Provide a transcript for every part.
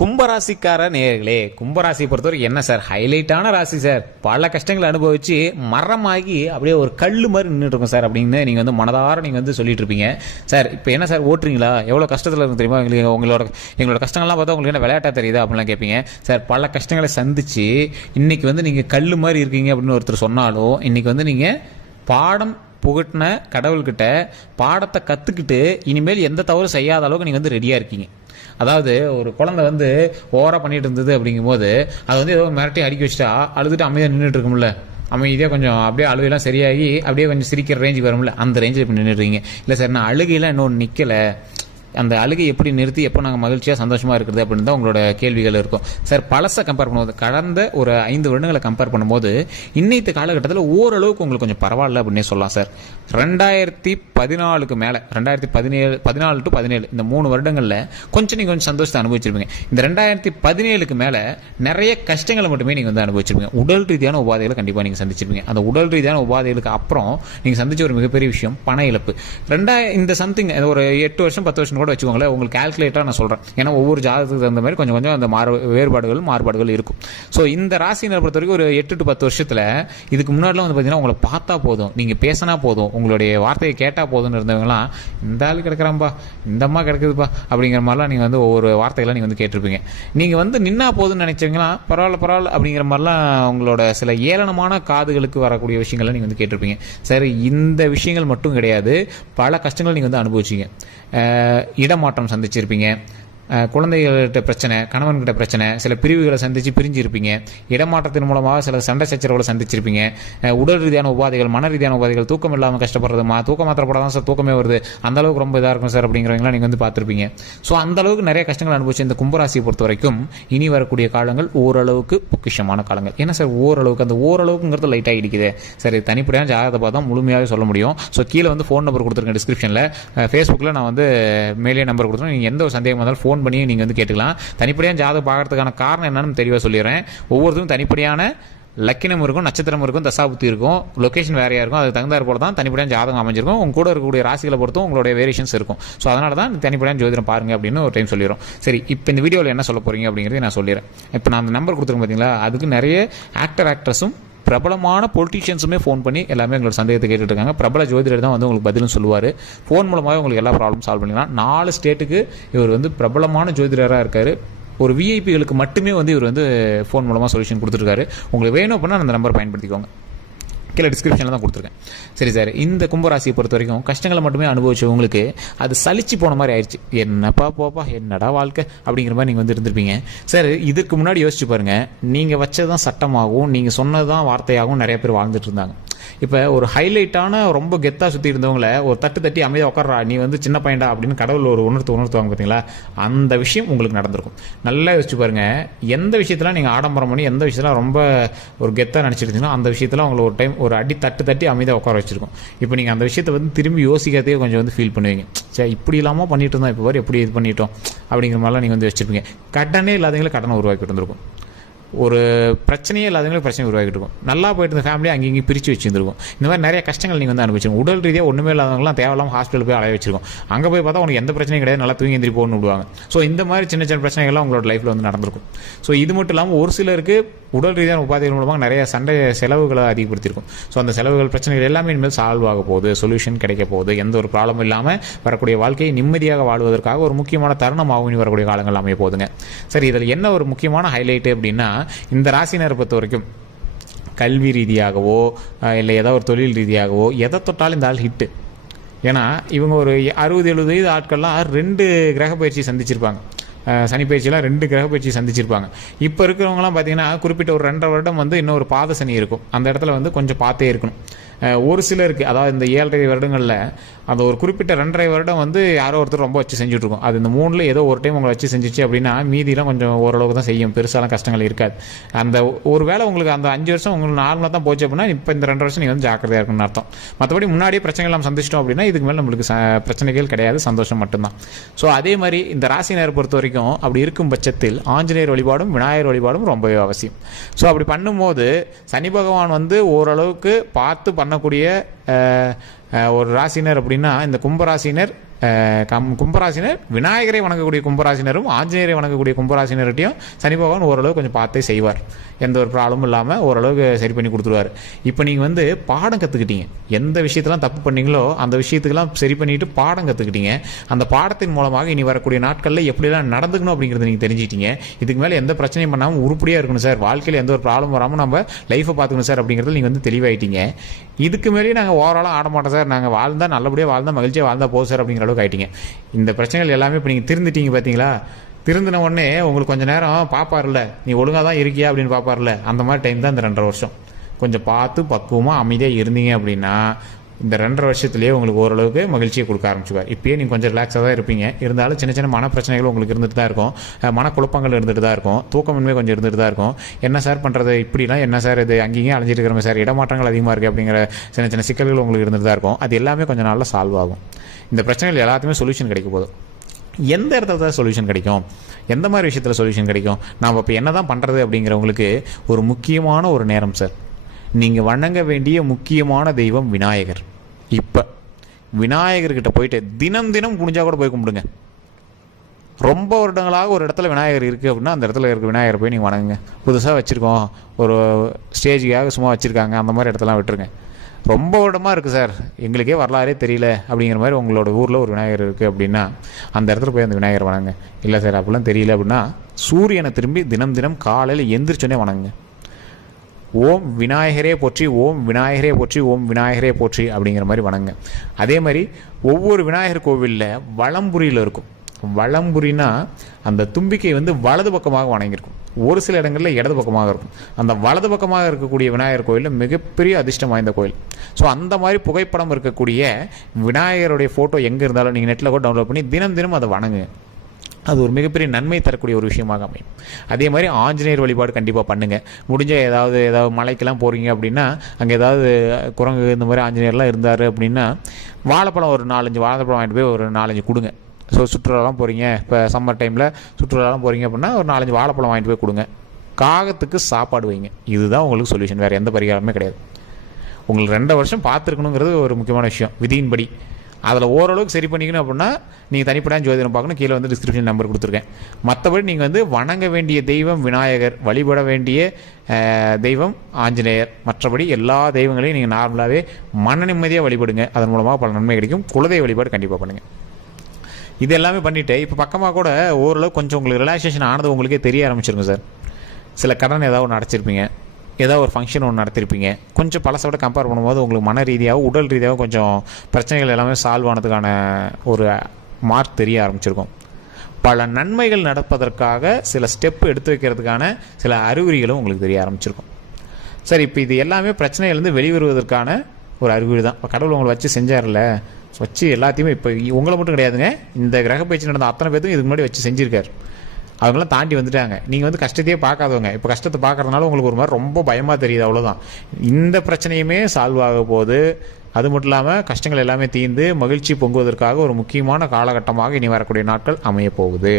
கும்பராசிக்கார நேயர்களே, கும்பராசியை பொறுத்தவரைக்கும் என்ன சார் ஹைலைட்டான ராசி சார். பல கஷ்டங்களை அனுபவிச்சு மரமாகி அப்படியே ஒரு கல் மாதிரி நின்றுட்டு இருக்கும் சார் அப்படின்னு நீங்கள் வந்து மனதார நீங்கள் வந்து சொல்லிட்டு இருப்பீங்க சார். இப்போ என்ன சார் ஓட்டுறீங்களா, எவ்வளோ கஷ்டத்தில் இருக்கு தெரியுமா எங்களுக்கு, எங்களோட கஷ்டங்கள்லாம் பார்த்தா உங்களுக்கு என்ன விளையாட்டா தெரியுதா அப்படின்லாம் கேட்பீங்க சார். பல கஷ்டங்களை சந்திச்சு இன்னைக்கு வந்து நீங்கள் கல் மாதிரி இருக்கீங்க அப்படின்னு ஒருத்தர் சொன்னாலும் இன்னைக்கு வந்து நீங்கள் பாடம் புகட்டின கடவுள்கிட்ட பாடத்தை கற்றுக்கிட்டு இனிமேல் எந்த தவறு செய்யாத அளவுக்கு நீங்கள் வந்து ரெடியாக இருக்கீங்க. அதாவது ஒரு குழந்தை வந்து ஓவராக பண்ணிட்டு இருந்தது அப்படிங்கும்போது அது வந்து ஏதோ மிரட்டி அடிக்க வச்சுட்டா அழுதுட்டு அமைதியாக நின்றுட்டு இருக்கும்ல, அமைதியாக கொஞ்சம் அப்படியே அழுகையெல்லாம் சரியாகி அப்படியே கொஞ்சம் சிரிக்கிற ரேஞ்சுக்கு வரும்ல, அந்த ரேஞ்சில் இப்போ நின்றுட்டுருக்கீங்க. இல்லை சார் நான் அழுகையெல்லாம் இன்னொன்று நிற்கலை, அந்த அழுகை எப்படி நிறுத்தி எப்போ நாங்கள் மகிழ்ச்சியாக சந்தோஷமாக இருக்கிறது அப்படின்னு தான் உங்களோட கேள்விகள் இருக்கும் சார். பழசை கம்பேர் பண்ணும்போது கடந்த ஒரு 5 வருடங்களை கம்பேர் பண்ணும்போது இன்னைக்கு காலகட்டத்தில் ஓரளவுக்கு உங்களுக்கு கொஞ்சம் பரவாயில்ல அப்படின்னே சொல்லலாம் சார். 2014 மேலே 2014 to 17 இந்த 3 வருடங்களில் கொஞ்சம் நீங்கள் கொஞ்சம் சந்தோஷத்தை அனுபவிச்சிருப்பீங்க. இந்த 2017க்கு மேலே நிறைய கஷ்டங்களை மட்டுமே நீங்கள் வந்து அனுபவிச்சிருப்பீங்க. உடல் ரீதியான உபாதைகளை கண்டிப்பாக நீங்கள் சந்திச்சிருப்பீங்க. அந்த உடல் ரீதியான உபாதைகளுக்கு அப்புறம் நீங்கள் சந்திச்ச ஒரு மிகப்பெரிய விஷயம் பண இழப்பு. இந்த சம்திங் ஒரு 8 வருஷம் 10 வருஷம் கூட வச்சுக்கோங்களேன், உங்களுக்கு கால்குலேட்டராக நான் சொல்கிறேன். ஏன்னா ஒவ்வொரு ஜாதகத்துக்கு தகுந்த மாதிரி கொஞ்சம் கொஞ்சம் அந்த மாறுபாடுகள் இருக்கும். ஸோ இந்த ராசியினர் பொறுத்த வரைக்கும் ஒரு 8 to 10 வருஷத்தில் இதுக்கு முன்னாடிலாம் வந்து பார்த்தீங்கன்னா உங்களை பார்த்தா போதும், நீங்கள் பேசினா போதும், உங்களுடைய வார்த்தையை கேட்டால் போதும்னு இருந்தவங்களாம் இந்த ஆள் கிடக்குறாம்பா, இந்த அம்மா கிடக்குதுப்பா அப்படிங்கிற மாதிரிலாம் நீங்கள் வந்து ஒவ்வொரு வார்த்தைகள்லாம் நீங்கள் வந்து கேட்டிருப்பீங்க. நீங்கள் வந்து நின்னா போதும்னு நினைச்சவங்களா பரவாயில்ல அப்படிங்கிற மாதிரிலாம் உங்களோட சில ஏளனமான காதுகளுக்கு வரக்கூடிய விஷயங்கள்லாம் நீங்கள் வந்து கேட்டிருப்பீங்க. சரி, இந்த விஷயங்கள் மட்டும் கிடையாது, பல கஷ்டங்கள் நீங்கள் வந்து அனுபவிச்சிங்க. இடமாற்றம் சந்திச்சிருப்பீங்க, குழந்தைகள்கிட்ட பிரச்சனை, கணவன்கிட்ட பிரச்சனை, சில பிரிவுகளை சந்தித்து பிரிஞ்சிருப்பீங்க, இடமாற்றத்தின் மூலமாக சில சண்டை சச்சரவுகளை சந்திச்சிருப்பீங்க, உடல் ரீதியான உபாதைகள், மன ரீதியான உபாதைகள், தூக்கம் இல்லாமல் கஷ்டப்படுறது, தூக்க மாத்திரை போடாதான் சார் தூக்கமே வருது, அந்த அளவுக்கு ரொம்ப இதாக இருக்கும் சார் அப்படிங்கிறவங்களாம் நீங்கள் வந்து பார்த்துருப்பீங்க. ஸோ அந்த அளவுக்கு நிறைய கஷ்டங்கள் அனுபவிச்சு இந்த கும்பராசியை பொறுத்த வரைக்கும் இனி வரக்கூடிய காலங்கள் ஓரளவுக்கு பொக்கிஷமான காலங்கள். ஏன்னா சார் ஓரளவுக்கு, அந்த ஓரளவுக்குங்கிறது லைட்டாக இடிக்குது சரி. தனிப்படையான ஜாதகத்தை பார்த்தா முழுமையாக சொல்ல முடியும். ஸோ கீழே வந்து ஃபோன் நம்பர் கொடுத்துருக்கேன் டிஸ்கிரிப்ஷனில், ஃபேஸ்புக்கில் நான் வந்து மேலே நம்பர் கொடுத்துருக்கேன். நீங்கள் எந்த ஒரு சந்தேகம் வந்தாலும் ஃபோன் பண்ணி நீங்கள் வந்து கேட்டுக்கலாம். தனிப்படையான ஜாதகம் பார்க்கறதுக்கான காரணம் என்னன்னு தெளிவாக சொல்லிடுறேன். ஒவ்வொருத்தரும் தனிப்படையான லக்கினம் இருக்கும், நட்சத்திரம் இருக்கும், தசாபுத்தி இருக்கும், லொக்கேஷன் வேறையாக இருக்கும். அதுக்கு தகுந்தாற் போல தான் தனிப்படையான ஜாதகம் அமைஞ்சிருக்கும். உங்க கூட இருக்கக்கூடிய ராசிகளை பொறுத்தும் உங்களுடைய வேரியேஷன்ஸ் இருக்கும். ஸோ அதனால தான் தனிப்படையான ஜோதிடம் பாருங்க அப்படின்னு ஒரு டைம் சொல்லிடுறோம். சரி, இப்போ இந்த வீடியோவில் என்ன சொல்ல போறீங்க அப்படிங்கிறத நான் சொல்லிடுறேன். இப்போ நான் அந்த நம்பர் கொடுத்துருக்கேன் பார்த்தீங்களா, அதுக்கு நிறைய ஆக்டர்ஸும் பிரபலமான பொலிட்டீஷியன்ஸுமே ஃபோன் பண்ணி எல்லாமே எங்களோட சந்தேகத்தை கேட்டுட்டு இருக்காங்க. பிரபல ஜோதிடர் தான் வந்து உங்களுக்கு பதிலும் சொல்லுவார். ஃபோன் மூலமாக உங்களுக்கு எல்லா ப்ராப்ளம் சால்வ் பண்ணிக்கலாம். 4 ஸ்டேட்டுக்கு இவர் வந்து பிரபலமான ஜோதிடராக இருக்கார். ஒரு விஐபிகளுக்கு மட்டுமே வந்து இவர் வந்து ஃபோன் மூலமாக சொல்யூஷன் கொடுத்துருக்காரு. உங்களுக்கு வேணும் அப்படின்னா அந்த நம்பர் பயன்படுத்திக்கோங்க. கீழே டிஸ்கிரிப்ஷனில் தான் கொடுத்துருக்கேன். சரி சார், இந்த கும்பராசியை பொறுத்த வரைக்கும் கஷ்டங்களை மட்டுமே அனுபவிச்சவங்களுக்கு அது சலிச்சு போன மாதிரி ஆயிடுச்சு. என்னப்பா போப்பா என்னடா வாழ்க்கை அப்படிங்கிற மாதிரி நீங்கள் வந்து இருந்திருப்பீங்க சார். இதுக்கு முன்னாடி யோசிச்சு பாருங்க, நீங்கள் வச்சதுதான் சட்டமாகவும் நீங்கள் சொன்னதுதான் வார்த்தையாகவும் நிறைய பேர் வாழ்ந்துட்டு இருந்தாங்க. இப்போ ஒரு ஹைலைட்டான ரொம்ப கெத்தாக சுற்றி இருந்தவங்கள ஒரு தட்டி அமைதியாக உட்கார்றா, நீ வந்து சின்ன பையன்டா அப்படின்னு கடவுள் ஒரு உணர்த்துவாங்க பார்த்தீங்களா, அந்த விஷயம் உங்களுக்கு நடந்திருக்கும். நல்லா யோசிச்சு பாருங்க, எந்த விஷயத்தில் நீங்கள் ஆடம்பரம் பண்ணி எந்த விஷயத்தில் ரொம்ப ஒரு கெத்தாக நினச்சிருந்தீங்கன்னா அந்த விஷயத்தில் அவங்களை ஒரு டைம் ஒரு அடி தட்டி அமைதியாக உட்கார வச்சிருக்கும். இப்போ நீங்கள் அந்த விஷயத்தை வந்து திரும்பி யோசிக்காதே கொஞ்சம் வந்து ஃபீல் பண்ணுவீங்க. சரி, இப்படி இல்லாமல் பண்ணிட்டு இருந்தோம், இப்போ வரை எப்படி இது பண்ணிட்டோம் அப்படிங்கிற மாதிரிலாம் நீங்கள் வந்து வச்சிருப்பீங்க. கடனே இல்லாதவங்களை கடனை உருவாக்கிட்டு இருந்திருக்கும். ஒரு பிரச்சனையே இல்லாதவங்களுக்கு பிரச்சனை உருவாக்கிட்டு இருக்கும். நல்லா போயிட்டு இருந்த ஃபேமிலி அங்கேயும் பிரித்து வச்சுருந்துருக்கும். இந்த மாதிரி நிறைய கஷ்டங்கள் நீங்கள் வந்து அனுபவிச்சிருக்கும். உடல் ரீதியாக ஒன்றுமே இல்லாதவங்களாம் தேவையில்லாமல் ஹாஸ்பிட்டல் போய் அலைய வச்சிருக்கும். அங்கே போய் பார்த்தா உனக்கு எந்த பிரச்சனையும் கிடையாது, நல்லா தூங்கி எந்திரி போகணும்னு விடுவாங்க. ஸோ இந்த மாதிரி சின்ன சின்ன பிரச்சனைகள்லாம் உங்களோட லைஃப்பில் வந்து நடந்திருக்கும். ஸோ இது மட்டும் இல்லாமல் ஒரு சிலருக்கு உடல் ரீதியான உபாதைகள் மூலமாக நிறைய செலவுகளை அதிகப்படுத்தியிருக்கும். ஸோ அந்த செலவுகள் பிரச்சனைகள் எல்லாமே இனிமேல் சால்வ் ஆக போகுது, சொல்யூஷன் கிடைக்க போகுது. எந்த ஒரு ப்ராப்ளமும் இல்லாமல் வரக்கூடிய வாழ்க்கையை நிம்மதியாக வாழ்வதற்காக ஒரு முக்கியமான தருணமாகவும் இனி வரக்கூடிய காலங்கள் அமைய போகுதுங்க. சரி, இதில் என்ன ஒரு முக்கியமான ஹைலைட்டு அப்படின்னா, இந்த ராசினரை பொறுத்த வரைக்கும் கல்வி ரீதியாகவோ இல்லை ஏதாவது ஒரு தொழில் ரீதியாகவோ எதை தொட்டாலும் இந்த ஆள் ஹிட்டு. ஏன்னா இவங்க ஒரு 60-70 வயது ஆட்கள்லாம் 2 கிரக பயிற்சி சந்திச்சிருப்பாங்க. சனி பயிற்சியெல்லாம் 2 கிரக பயிற்சி சந்திச்சிருப்பாங்க. இப்போ இருக்கிறவங்களாம் பார்த்தீங்கன்னா குறிப்பிட்ட ஒரு 2.5 வருடம் வந்து இன்னும் ஒரு பாத சனி இருக்கும். அந்த இடத்துல வந்து கொஞ்சம் பார்த்தே இருக்கணும். ஒரு சிலருக்கு, அதாவது இந்த 7.5 வருடங்களில் அந்த ஒரு குறிப்பிட்ட 2.5 வருடம் வந்து யாரோ ஒருத்தர் ரொம்ப வச்சு செஞ்சுட்ருக்கோம். அது இந்த 3ல் ஏதோ ஒரு டைம் உங்களை வச்சு செஞ்சிச்சு அப்படின்னா மீதிலாம் கொஞ்சம் ஓரளவுக்கு தான் செய்யும், பெருசாலாம் கஷ்டங்கள் இருக்காது. அந்த ஒரு வேளை உங்களுக்கு அந்த 5 வருஷம் உங்களுக்கு நார்மலாக தான் போச்சு அப்படின்னா இப்போ இந்த 2 வருஷம் நீங்கள் வந்து ஜாக்கிரதையாக இருக்குன்னு அர்த்தம். மற்றபடி முன்னாடியே பிரச்சனைகள் நம்ம சந்திச்சிட்டோம் அப்படின்னா இதுக்கு மேலே நம்மளுக்கு பிரச்சனைகள் கிடையாது, சந்தோஷம் மட்டும்தான். ஸோ அதே மாதிரி இந்த ராசினரை பொறுத்த வரைக்கும் அப்படி இருக்கும் பட்சத்தில் ஆஞ்சநேயர் வழிபாடும் விநாயகர் வழிபாடும் ரொம்பவே அவசியம். ஸோ அப்படி பண்ணும்போது சனி பகவான் வந்து ஓரளவுக்கு பார்த்து பண்ணக்கூடிய ஒரு ராசினர் அப்படின்னா இந்த கும்பராசினர் கும்பராசினர் விநாயகரை வணங்கக்கூடிய கும்பராசினரும் ஆஞ்சநேயரை வணங்கக்கூடிய கும்பராசினர்கிட்டையும் சனி பகவான் ஓரளவு கொஞ்சம் பார்த்தே செய்வார். எந்த ஒரு ப்ராப்ளமும் இல்லாமல் ஓரளவுக்கு சரி பண்ணி கொடுத்துருவார். இப்போ நீங்கள் வந்து பாடம் கற்றுக்கிட்டீங்க, எந்த விஷயத்தெல்லாம் தப்பு பண்ணீங்களோ அந்த விஷயத்துக்கெல்லாம் சரி பண்ணிட்டு பாடம் கற்றுக்கிட்டீங்க. அந்த பாடத்தின் மூலமாக இனி வரக்கூடிய நாட்களில் எப்படிலாம் நடந்துக்கணும் அப்படிங்கிறத நீங்கள் தெரிஞ்சிட்டீங்க. இதுக்கு மேலே எந்த பிரச்சனையும் பண்ணாமல் உருப்படியாக இருக்கணும் சார், வாழ்க்கையில் எந்த ஒரு ப்ராப்ளம் வராமல் நம்ம லைஃப்பை பார்த்துக்கணும் சார் அப்படிங்கிறத நீங்கள் வந்து தெளிவாயிட்டீங்க. இதுக்கு மேலேயே நாங்கள் ஓவராலாக ஆட மாட்டோம் சார், நாங்கள் வாழ்ந்தால் நல்லபடியாக வாழ்ந்தால் மகிழ்ச்சியாக வாழ்ந்தால் போதும் சார் அப்படிங்கிற அளவுக்கு ஆகிட்டீங்க. இந்த பிரச்சனைகள் எல்லாமே இப்போ நீங்கள் திருந்துட்டீங்க பார்த்தீங்களா? திருந்தின உடனே உங்களுக்கு கொஞ்சம் நேரம் பார்ப்பார்ல, நீ ஒழுங்காக தான் இருக்கியா அப்படின்னு பார்ப்பார்ல, அந்த மாதிரி டைம் தான் இந்த 2.5 வருஷம். கொஞ்சம் பார்த்து பக்குவமாக அமைதியாக இருந்தீங்க அப்படின்னா இந்த 2.5 வருஷத்துலேயே உங்களுக்கு ஓரளவுக்கு மகிழ்ச்சியை கொடுக்க ஆரம்பிச்சுவார். இப்போயே நீங்கள் கொஞ்சம் ரிலாக்ஸாக தான் இருப்பீங்க, இருந்தாலும் சின்ன சின்ன மன பிரச்சனைகள் உங்களுக்கு இருந்துட்டு தான் இருக்கும், மனக்குழப்பங்கள் இருந்துட்டு தான் இருக்கும், தூக்கமின்மை கொஞ்சம் இருந்துட்டு தான் இருக்கும். என்ன சார் பண்ணுறது, இப்படிலாம் என்ன சார் இது அங்கேயும் அலைஞ்சிட்டு இருக்கிறோம் சார், இடமாற்றங்கள் அதிகமாக இருக்குது அப்படிங்கிற சின்ன சின்ன சிக்கல்கள் உங்களுக்கு இருந்துட்டு தான் இருக்கும். அது எல்லாமே கொஞ்சம் நாளில் சால்வ் ஆகும். இந்த பிரச்சனைகள் எல்லாத்துக்குமே சொல்யூஷன் கிடைக்கும். போதும் எந்த இடத்துல தான் சொல்யூஷன் கிடைக்கும், எந்த மாதிரி விஷயத்தில் சொல்யூஷன் கிடைக்கும், நாம் இப்போ என்ன தான் பண்ணுறது அப்படிங்கிறவங்களுக்கு ஒரு முக்கியமான ஒரு நேரம் சார். நீங்கள் வணங்க வேண்டிய முக்கியமான தெய்வம் விநாயகர். இப்போ விநாயகர்கிட்ட போயிட்டு தினம் தினம் குனிஞ்சா கூட போய் கும்பிடுங்க. ரொம்ப வருடங்களாக ஒரு இடத்துல விநாயகர் இருக்குது அப்படின்னா அந்த இடத்துல இருக்க விநாயகரை போய் நீங்கள் வணங்குங்க. புதுசாக வச்சுருக்கோம், ஒரு ஸ்டேஜுக்காக சும்மா வச்சுருக்காங்க, அந்த மாதிரி இடத்தெல்லாம் விட்டுருங்க. ரொம்ப வருடமாக இருக்குது சார், எங்களுக்கே வரலாறே தெரியல அப்படிங்கிற மாதிரி உங்களோட ஊரில் ஒரு விநாயகர் இருக்குது அப்படின்னா அந்த இடத்துல போய் அந்த விநாயகர் வணங்குங்க. இல்லை சார் அப்படிலாம் தெரியல அப்படின்னா சூரியனை திரும்பி தினம் தினம் காலையில் எந்திரிச்சோன்னே வணங்குங்க. ஓம் விநாயகரே போற்றி, ஓம் விநாயகரே போற்றி, ஓம் விநாயகரே போற்றி அப்படிங்கிற மாதிரி வணங்குங்க. அதே மாதிரி ஒவ்வொரு விநாயகர் கோவிலில் வலம்புரியில் இருக்கும். வலம்புரினா அந்த தும்பிக்கை வந்து வலது பக்கமாக வணங்கியிருக்கும், ஒரு சில இடங்களில் இடது பக்கமாக இருக்கும். அந்த வலது பக்கமாக இருக்கக்கூடிய விநாயகர் கோயில் மிகப்பெரிய அதிர்ஷ்டம் வாய்ந்த கோயில். ஸோ அந்த மாதிரி புகைப்படம் இருக்கக்கூடிய விநாயகருடைய ஃபோட்டோ எங்கே இருந்தாலும் நீங்கள் நெட்டில் கூட டவுன்லோட் பண்ணி தினம் தினம் அதை வணங்குங்க. அது ஒரு மிகப்பெரிய நன்மை தரக்கூடிய ஒரு விஷயமாக அமையும். அதே மாதிரி ஆஞ்சநேயர் வழிபாடு கண்டிப்பாக பண்ணுங்கள். முடிஞ்ச ஏதாவது மலைக்கெல்லாம் போகிறீங்க அப்படின்னா அங்கே ஏதாவது குரங்கு இந்த மாதிரி ஆஞ்சநேயர்லாம் இருந்தார் அப்படின்னா வாழைப்பழம் ஒரு 4-5 வாழைப்பழம் வாங்கிட்டு போய் ஒரு 4-5 கொடுங்க. ஸோ சுற்றுலாலாம் போகிறீங்க, இப்போ சம்மர் டைமில் சுற்றுலாலாம் போகிறீங்க அப்படின்னா ஒரு 4-5 வாழைப்பழம் வாங்கிட்டு போய் கொடுங்க. காகத்துக்கு சாப்பாடு வைங்க. இதுதான் உங்களுக்கு சொல்யூஷன், வேறு எந்த பரிகாரமே கிடையாது. உங்களுக்கு 2 வருஷம் பார்த்துருக்கணுங்கிறது ஒரு முக்கியமான விஷயம் விதியின்படி. அதில் ஓரளவுக்கு சரி பண்ணிக்கணும் அப்படின்னா நீங்கள் தனிப்படையாக ஜோதிடம் பார்க்கணும். கீழே வந்து டிஸ்கிரிப்ஷன் நம்பர் கொடுத்துருக்கேன். மற்றபடி நீங்கள் வந்து வணங்க வேண்டிய தெய்வம் விநாயகர், வழிபட வேண்டிய தெய்வம் ஆஞ்சநேயர். மற்றபடி எல்லா தெய்வங்களையும் நீங்கள் நார்மலாகவே மன நிம்மதியாக வழிபடுங்க. அதன் மூலமாக பல நன்மை கிடைக்கும். குலதெய்வ வழிபாடு கண்டிப்பாக பண்ணுங்கள். இது எல்லாமே பண்ணிவிட்டு இப்போ பக்கமாக கூட ஓரளவு கொஞ்சம் உங்களுக்கு ரிலாக்ஸேஷன் ஆனது உங்களுக்கே தெரிய ஆரம்பிச்சிருங்க சார். சில கடன் ஏதாவது ஒன்று அடைச்சிருப்பீங்க, ஏதாவது ஒரு ஃபங்க்ஷன் ஒன்று நடத்திருப்பீங்க. கொஞ்சம் பழசை விட கம்பேர் பண்ணும்போது உங்களுக்கு மன ரீதியாகவும் உடல் ரீதியாகவும் கொஞ்சம் பிரச்சனைகள் எல்லாமே சால்வ் ஆனதுக்கான ஒரு மார்க் தெரிய ஆரம்பிச்சிருக்கும். பல நன்மைகள் நடப்பதற்காக சில ஸ்டெப்பு எடுத்து வைக்கிறதுக்கான சில அறிகுறிகளும் உங்களுக்கு தெரிய ஆரம்பிச்சிருக்கும். சரி, இப்போ இது எல்லாமே பிரச்சனையிலேருந்து வெளிவருவதற்கான ஒரு அறிகுறி தான். இப்போ கடவுள் உங்களை வச்சு செஞ்சார்ல, வச்சு எல்லாத்தையுமே இப்போ உங்களை மட்டும் கிடையாதுங்க, இந்த கிரக பயிற்சி நடந்த அத்தனை பேருக்கும் இதுக்கு முன்னாடி வச்சு செஞ்சுருக்காரு. அவங்களாம் தாண்டி வந்துட்டாங்க. நீங்கள் வந்து கஷ்டத்தையே பார்க்காதவங்க, இப்போ கஷ்டத்தை பார்க்கறதுனால உங்களுக்கு ஒரு மாதிரி ரொம்ப பயமாக தெரியுது, அவ்வளோதான். இந்த பிரச்சனையுமே சால்வ் ஆக போகுது. அது மட்டும் இல்லாமல் கஷ்டங்கள் எல்லாமே தீர்ந்து மகிழ்ச்சி பொங்குவதற்காக ஒரு முக்கியமான காலகட்டமாக இனி வரக்கூடிய நாட்கள் அமைய போகுது.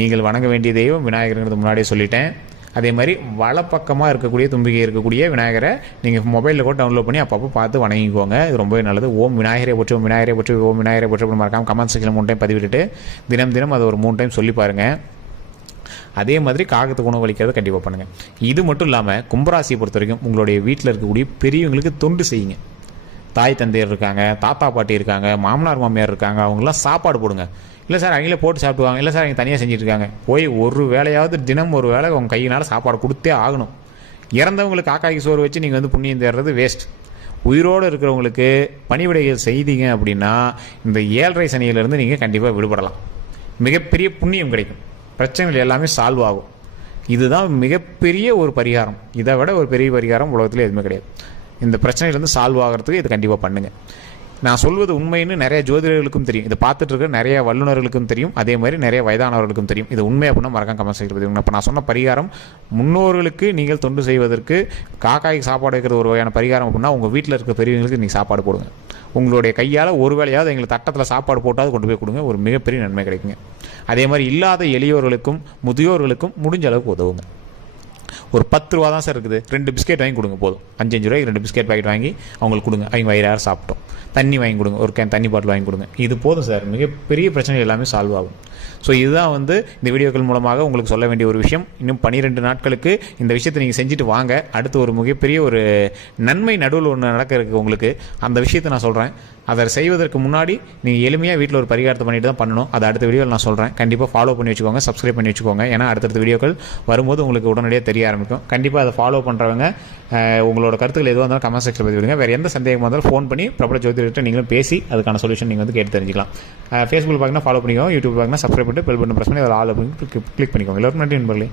நீங்கள் வணங்க வேண்டிய தெய்வம் விநாயகருங்கிறது முன்னாடியே சொல்லிட்டேன். அதே மாதிரி வலப்பக்கமாக இருக்கக்கூடிய தும்பிக்கை இருக்கக்கூடிய விநாயகரை நீங்கள் மொபைலில் கூட டவுன்லோட் பண்ணி அப்பப்போ பார்த்து வணங்கிக்கோங்க. இது ரொம்பவே நல்லது. ஓம் விநாயகரை போற்றி, ஓம் விநாயகரை போற்றி, ஓம் விநாயகரை போற்றி அப்படின்னு மறக்காமல் கமெண்ட் செக்ஷனில் 3 டைம் பதிவிட்டுட்டு தினம் தினம் அதை ஒரு 3 டைம் சொல்லி பாருங்கள். அதே மாதிரி காகத்துக்கு உணவு அளிக்கிறது கண்டிப்பாக பண்ணுங்கள். இது மட்டும் இல்லாமல் கும்பராசியை பொறுத்த வரைக்கும் உங்களுடைய வீட்டில் இருக்கக்கூடிய பெரியவங்களுக்கு தொண்டு செய்யுங்க. தாய் தந்தையர் இருக்காங்க, தாத்தா பாட்டி இருக்காங்க, மாமனார் மாமியார் இருக்காங்க, அவங்களாம் சாப்பாடு போடுங்க. இல்லை சார் அவங்களே போட்டு சாப்பிடுவாங்க, இல்லை சார் அவங்க தனியாக செஞ்சுட்டு இருக்காங்க, போய் ஒரு வேளையாவது தினம் ஒரு வேளை உங்கள் கையினால் சாப்பாடு கொடுத்தே ஆகணும். இறந்தவங்களுக்கு காக்காய்க்கு சோறு வச்சு நீங்கள் வந்து புண்ணியம் தேடுறது வேஸ்ட். உயிரோடு இருக்கிறவங்களுக்கு பணிவிடைகள் செய்தீங்க அப்படின்னா இந்த 7.5 சனியிலிருந்து நீங்கள் கண்டிப்பாக விடுபடலாம். மிகப்பெரிய புண்ணியம் கிடைக்கும், பிரச்சனைகள் எல்லாமே சால்வ் ஆகும். இதுதான் மிகப்பெரிய ஒரு பரிகாரம். இதை விட ஒரு பெரிய பரிகாரம் உலகத்தில் எதுவுமே கிடையாது. இந்த பிரச்சனையிலேருந்து சால்வ் ஆகிறதுக்கு இது கண்டிப்பாக பண்ணுங்கள். நான் சொல்வது உண்மைன்னு நிறைய ஜோதிடர்களுக்கும் தெரியும், இதை பார்த்துட்டு இருக்க நிறைய வல்லுநர்களுக்கும் தெரியும், அதே மாதிரி நிறைய வயதானவர்களுக்கும் தெரியும். இது உண்மை அப்படின்னா மறக்காம கமெண்ட் செய்கிறது. இப்போ நான் சொன்ன பரிகாரம் முன்னோர்களுக்கு நீங்கள் தொண்டு செய்வதற்கு காக்காய்க்கு சாப்பாடு வைக்கிறது ஒரு வகையான பரிகாரம் அப்படின்னா உங்கள் வீட்டில் இருக்க பெரியவங்களுக்கு நீங்கள் சாப்பாடு போடுங்க. உங்களுடைய கையால் ஒரு வேளையாவது எங்களுக்கு தட்டத்தில் சாப்பாடு போட்டாவது கொண்டு போய் கொடுங்க, ஒரு மிகப்பெரிய நன்மை கிடைக்குங்க. அதே மாதிரி இல்லாத எளியோர்களுக்கும் முதியோர்களுக்கும் முடிஞ்ச அளவுக்கு உதவுங்க. ஒரு 10 ரூபா தான் சார் இருக்குது, 2 பிஸ்கெட் வாங்கி கொடுங்க போதும். 5 ரூபாய்க்கு 2 பிஸ்கெட் பாக்கெட் வாங்கி அவங்களுக்கு கொடுங்க, அவங்க வயிறார சாப்பிட்டோம். தண்ணி வாங்கி கொடுங்க, ஒரு கேன் தண்ணி பாட்டில் வாங்கி கொடுங்க. இது போதும் சார், மிகப்பெரிய பிரச்சனை எல்லாமே சால்வ் ஆகும். ஸோ இதுதான் வந்து இந்த வீடியோக்கள் மூலமாக உங்களுக்கு சொல்ல வேண்டிய ஒரு விஷயம். இன்னும் 12 நாட்களுக்கு இந்த விஷயத்தை நீங்கள் செஞ்சுட்டு வாங்க. அடுத்து ஒரு மிகப்பெரிய ஒரு நன்மை நடுவில் ஒன்று நடக்க இருக்குது உங்களுக்கு. அந்த விஷயத்தை நான் சொல்கிறேன். அதை செய்வதற்கு முன்னாடி நீங்கள் எளிமையாக வீட்டில் ஒரு பரிகாரத்தை பண்ணிட்டு தான் பண்ணணும். அதை அடுத்த வீடியோவில் நான் சொல்கிறேன். கண்டிப்பாக ஃபாலோ பண்ணி வச்சுக்கோங்க, சப்ஸ்கிரைப் பண்ணி வச்சுக்கோங்க. ஏன்னா அடுத்தடுத்த வீடியோக்கள் வரும்போது உங்களுக்கு உடனடியாக தெரிய ஆரம்பிக்கும். கண்டிப்பாக அதை ஃபாலோ பண்ணுறவங்க உங்களோட கருத்துக்கள் எதுவாக இருந்தாலும் கமெண்ட் செக்ஷனில் பதிவு விடுங்க. வேறு எந்த சந்தேகமாக இருந்தாலும் ஃபோன் பண்ணி பிரபல ஜோதிடர்கிட்ட நீங்களும் பேசி அதுக்கான சொல்யூஷன் நீங்கள் வந்து கேட்டு தெரிஞ்சிக்கலாம். ஃபேஸ்புக் பார்க்கணும், ஃபாலோ பண்ணிக்கோங்க. யூடியூப் பார்க்கணும், சப்ஸ்கிரைப் பண்ணிட்டு பெல் பட்டன் பிரஸ் பண்ணி அதில் ஆல் அப்படின்னு கிளிக் பண்ணிக்கோங்க. எல்லாருக்கும் நன்றி நண்பர்களே.